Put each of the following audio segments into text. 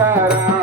करा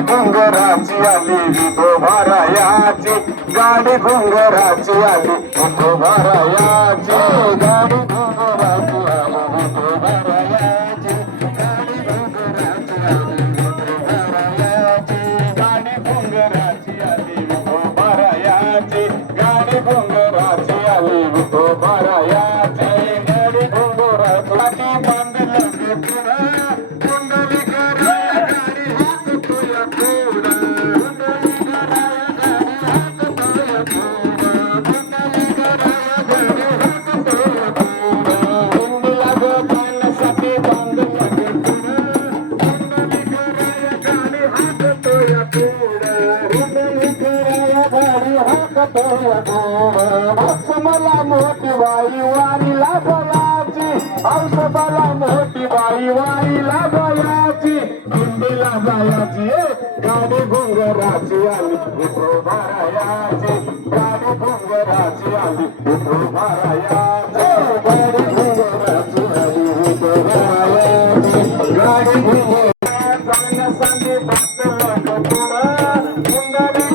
घुंगराची आली विठोबारायाची गाडी घुंगराची आली विठोबारायाची गाडी घुंगराची आली विठोबारायाची गाडी घुंगराची आली विठोबारायाची गाडी घुंगराची आली विठोबारायाची गाडी घुंग मला मोठी बाई वारीला बोलाची हौस मला मोठी बाई वारीला बोलाची दिंडीला जायाची ए, गाडी घुंगराची आली विठो गाडी घुंगराची आली विठो गाडी घुंगराची आली विठो भरायाची गाडी घुंगराची सांगे बात पुढं कुंडली